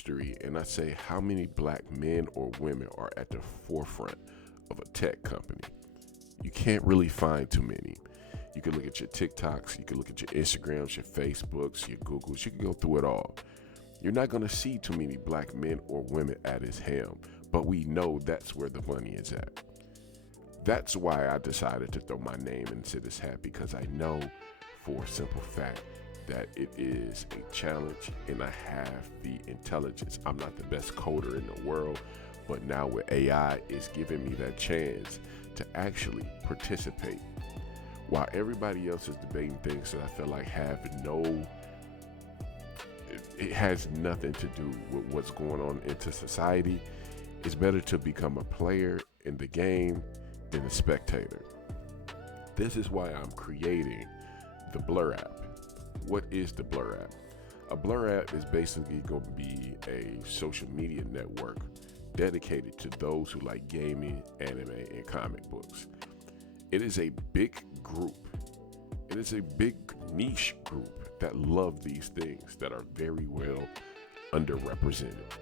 industry and I say how many black men or women are at the forefront of a tech company, you can't really find too many. You can look at your TikToks, you can look at your Instagrams, your Facebooks, your Googles, you can go through it all. You're not going to see too many black men or women at his helm, but we know that's where the money is at. That's why I decided to throw my name into this hat, because I know for a simple fact that it is a challenge and I have the intelligence. I'm not the best coder in the world, but now with AI, it's giving me that chance to actually participate. While everybody else is debating things that I feel like it has nothing to do with what's going on into society, it's better to become a player in the game than a spectator. This is why I'm creating the Blur app. What is the Blur app? A Blur app is basically going to be a social media network dedicated to those who like gaming, anime, and comic books. It is a big group. It is a big niche group that love these things that are very well underrepresented.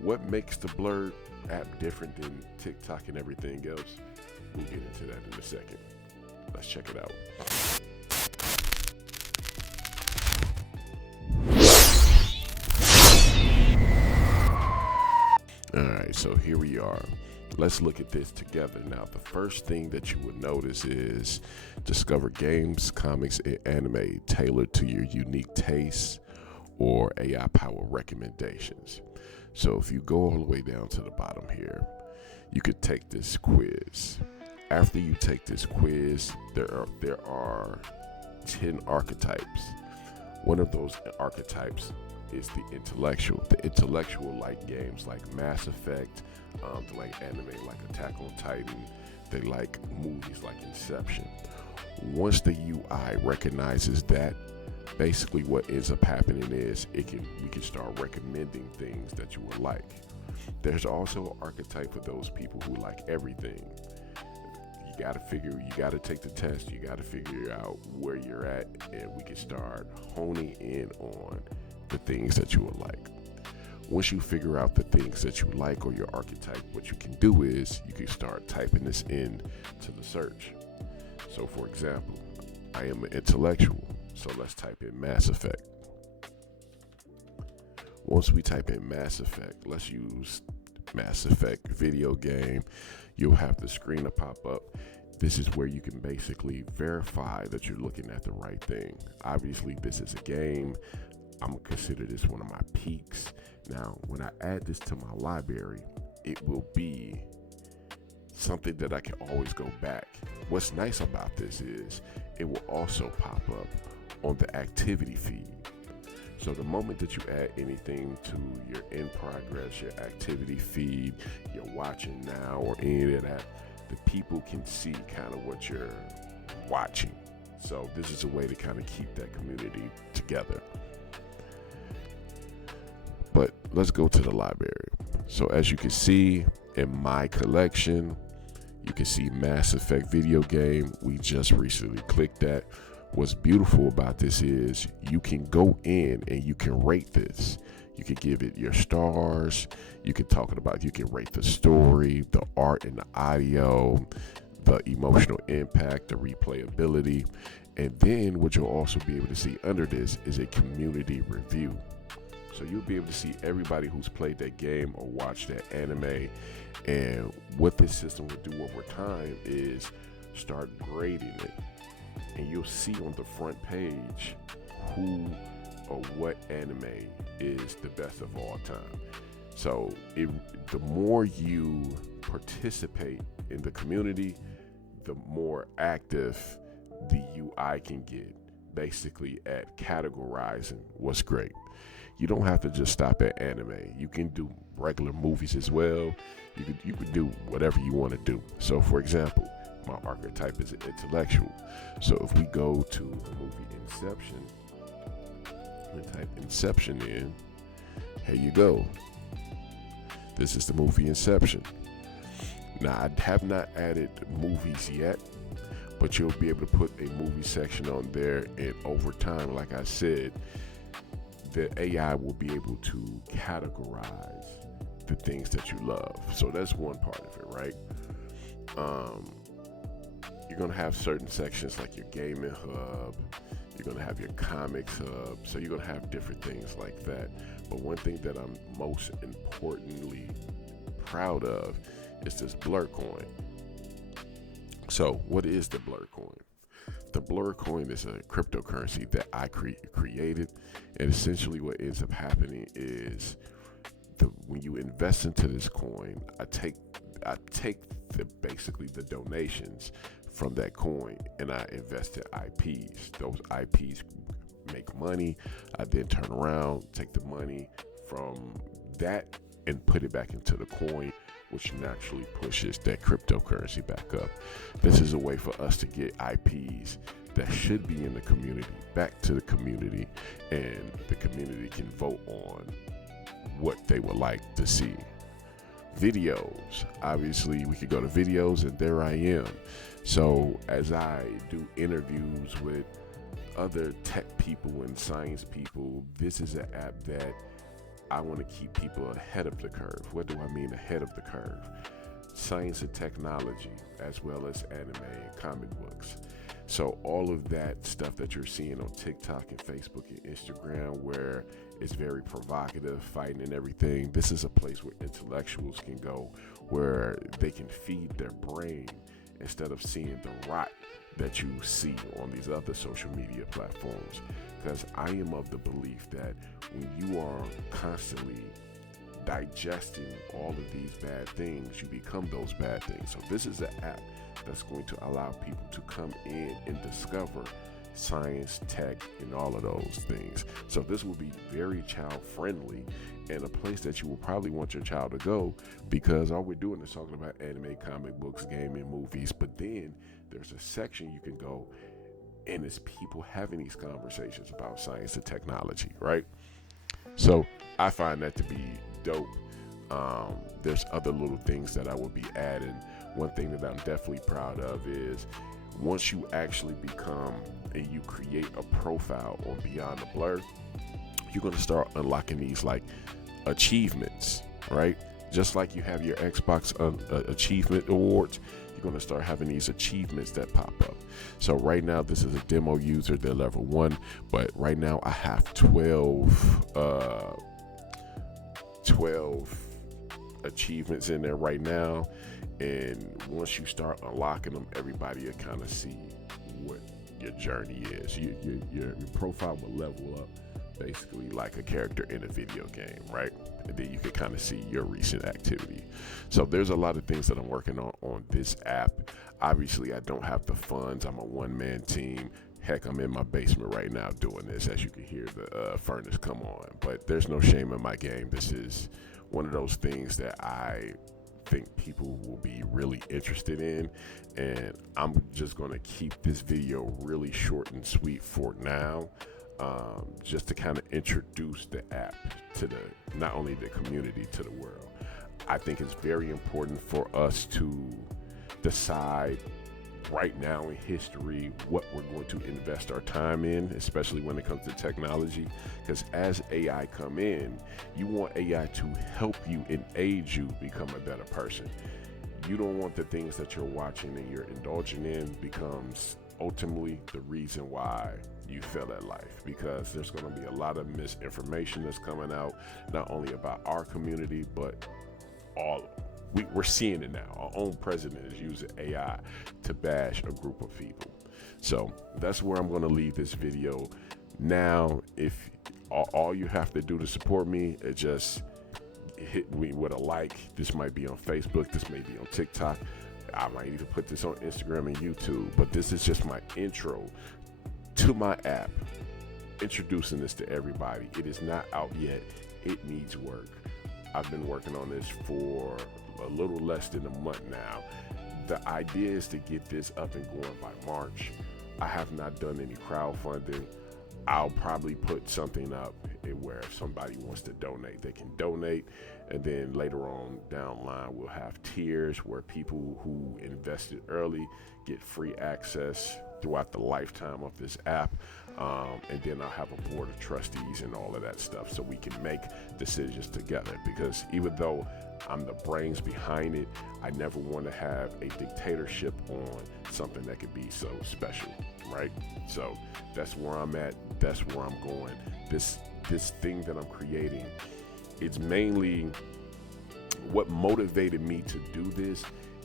What makes the Blur app different than TikTok and everything else? We'll get into that in a second. Let's check it out. Alright, so here we are. Let's look at this together. Now, the first thing that you would notice is discover games, comics, and anime tailored to your unique tastes or AI powered recommendations. So if you go all the way down to the bottom here, you could take this quiz. After you take this quiz, there are 10 archetypes. One of those archetypes is the intellectual. The intellectual like games like Mass Effect, they like anime like Attack on Titan, they like movies like Inception. Once the UI recognizes that, basically what ends up happening is we can start recommending things that you would like. There's also an archetype for those people who like everything. You gotta take the test, you gotta figure out where you're at, and we can start honing in on the things that you would like. Once you figure out the things that you like or your archetype, what you can do is you can start typing this in to the search. So for example, I am an intellectual, so let's type in Mass Effect. Once we type in Mass Effect, let's use Mass Effect video game. You'll have the screen to pop up. This is where you can basically verify that you're looking at the right thing. Obviously, this is a game. I'm gonna consider this one of my peaks. Now, when I add this to my library, it will be something that I can always go back. What's nice about this is it will also pop up on the activity feed. So the moment that you add anything to your in progress, your activity feed, you're watching now, or any of that, the people can see kind of what you're watching. So this is a way to kind of keep that community together. But let's go to the library. So as you can see in my collection, you can see Mass Effect video game. We just recently clicked that. What's beautiful about this is you can go in and you can rate this. You can give it your stars. You can rate the story, the art and the audio, the emotional impact, the replayability. And then what you'll also be able to see under this is a community review. So you'll be able to see everybody who's played that game or watched that anime. And what this system will do over time is start grading it. And you'll see on the front page who or what anime is the best of all time. So the more you participate in the community, the more active the UI can get, basically at categorizing what's great. You don't have to just stop at anime. You can do regular movies as well. You could do whatever you want to do. So for example, my archetype is an intellectual. So if we go to the movie Inception and type Inception in, here you go. This is the movie Inception. Now, I have not added movies yet, but you'll be able to put a movie section on there, and over time, like I said, the AI will be able to categorize the things that you love. So that's one part of it, right? You're gonna have certain sections like your gaming hub, you're gonna have your comics hub, so you're gonna have different things like that. But one thing that I'm most importantly proud of is this blur coin. So what is the blur coin? The blur coin is a cryptocurrency that I created, and essentially what ends up happening is when you invest into this coin, I take basically the donations from that coin and I invest in IPs. Those IPs make money. I then turn around, take the money from that and put it back into the coin, which naturally pushes that cryptocurrency back up. This is a way for us to get IPs that should be in the community back to the community, and the community can vote on what they would like to see. Videos, obviously we could go to videos, and there I am. So as I do interviews with other tech people and science people, this is an app that I want to keep people ahead of the curve. What do I mean ahead of the curve? Science and technology, as well as anime and comic books. So all of that stuff that you're seeing on TikTok and Facebook and Instagram, where it's very provocative, fighting and everything, this is a place where intellectuals can go, where they can feed their brain instead of seeing the rot that you see on these other social media platforms. Because I am of the belief that when you are constantly digesting all of these bad things, you become those bad things. So this is an app that's going to allow people to come in and discover science, tech, and all of those things. So this will be very child friendly and a place that you will probably want your child to go, because all we're doing is talking about anime, comic books, gaming, movies. But then there's a section you can go and it's people having these conversations about science and technology, right? So I find that to be dope. There's other little things that I will be adding. One thing that I'm definitely proud of is once you actually become and you create a profile on Beyond the Blur, you're going to start unlocking these like achievements, right? Just like you have your Xbox achievement awards, you're going to start having these achievements that pop up. So right now, this is a demo user, they're level 1, but right now I have 12 achievements in there right now. And once you start unlocking them, everybody will kind of see what your journey is. Your profile will level up basically like a character in a video game, right? And then you can kind of see your recent activity. So there's a lot of things that I'm working on this app. Obviously, I don't have the funds. I'm a one-man team. Heck, I'm in my basement right now doing this. As you can hear the furnace come on. But there's no shame in my game. This is one of those things that I think people will be really interested in, and I'm just going to keep this video really short and sweet for now, just to kind of introduce the app to not only the community, to the world. I think it's very important for us to decide right now in history what we're going to invest our time in, especially when it comes to technology, because as AI come in, you want AI to help you and aid you become a better person. You don't want the things that you're watching and you're indulging in becomes ultimately the reason why you fail at life, because there's going to be a lot of misinformation that's coming out, not only about our community, but all of them. We're seeing it now. Our own president is using AI to bash a group of people. So that's where I'm going to leave this video. Now, if all you have to do to support me is just hit me with a like. This might be on Facebook. This may be on TikTok. I might need to put this on Instagram and YouTube. But this is just my intro to my app, introducing this to everybody. It is not out yet. It needs work. I've been working on this for a little less than a month now. The idea is to get this up and going by March. I have not done any crowdfunding. I'll probably put something up where if somebody wants to donate, they can donate. And then later on down the line, we'll have tiers where people who invested early get free access throughout the lifetime of this app. And then I'll have a board of trustees and all of that stuff so we can make decisions together, because even though I'm the brains behind it, I never want to have a dictatorship on something that could be so special, right? So that's where I'm at. That's where I'm going. This thing that I'm creating, it's mainly what motivated me to do this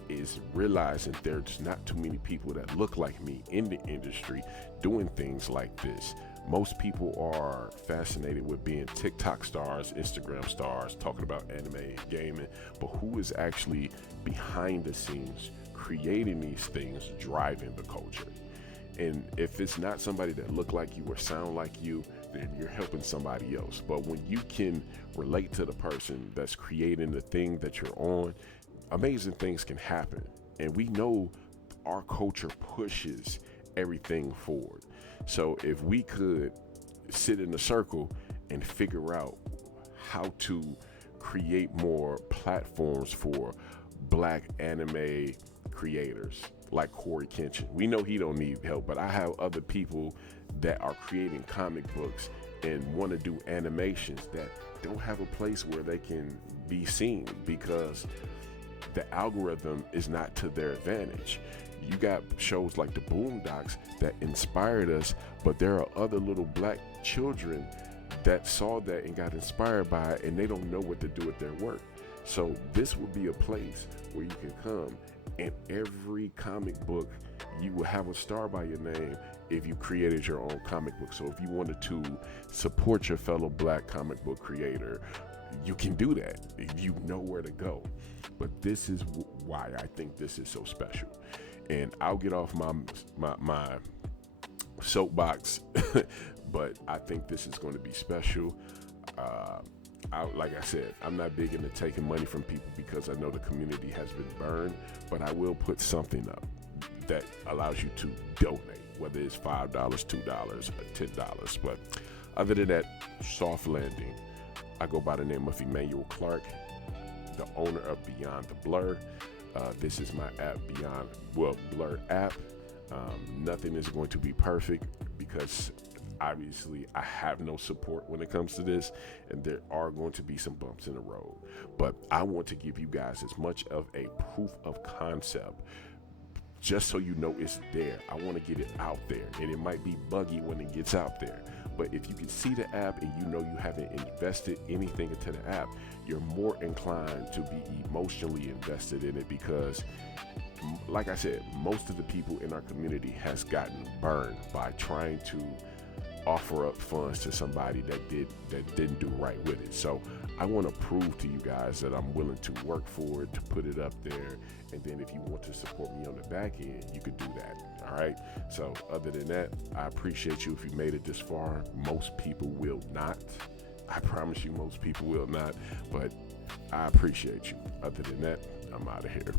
is realizing there's not too many people that look like me in the industry doing things like this. Most people are fascinated with being TikTok stars, Instagram stars, talking about anime and gaming, but who is actually behind the scenes creating these things, driving the culture? And if it's not somebody that look like you or sound like you, then you're helping somebody else. But when you can relate to the person that's creating the thing that you're on, amazing things can happen. And we know our culture pushes everything forward. So if we could sit in a circle and figure out how to create more platforms for Black anime creators like Corey Kenshin. We know he don't need help, but I have other people that are creating comic books and want to do animations that don't have a place where they can be seen because the algorithm is not to their advantage. You got shows like the Boondocks that inspired us, but there are other little Black children that saw that and got inspired by it, and they don't know what to do with their work. So this would be a place where you can come, and every comic book, you will have a star by your name if you created your own comic book. So if you wanted to support your fellow Black comic book creator, you can do that. You know where to go. But this is why I think this is so special. And I'll get off my soapbox, but I think this is going to be special. Like I said, I'm not big into taking money from people because I know the community has been burned, but I will put something up that allows you to donate, whether it's $5, $2, or $10. But other than that, soft landing. I go by the name of Emmanuel Clark, the owner of Beyond the Blur. This is my app, Blur app. Nothing is going to be perfect because obviously I have no support when it comes to this, and there are going to be some bumps in the road. But I want to give you guys as much of a proof of concept, just so you know it's there. I want to get it out there, and it might be buggy when it gets out there. But if you can see the app and you know you haven't invested anything into the app, you're more inclined to be emotionally invested in it because, like I said, most of the people in our community has gotten burned by trying to offer up funds to somebody that didn't do right with it. So I want to prove to you guys that I'm willing to work for it, to put it up there, and then if you want to support me on the back end, you could do that. All right. So other than that, I appreciate you if you made it this far. Most people will not. I promise you, most people will not. But I appreciate you. Other than that, I'm out of here.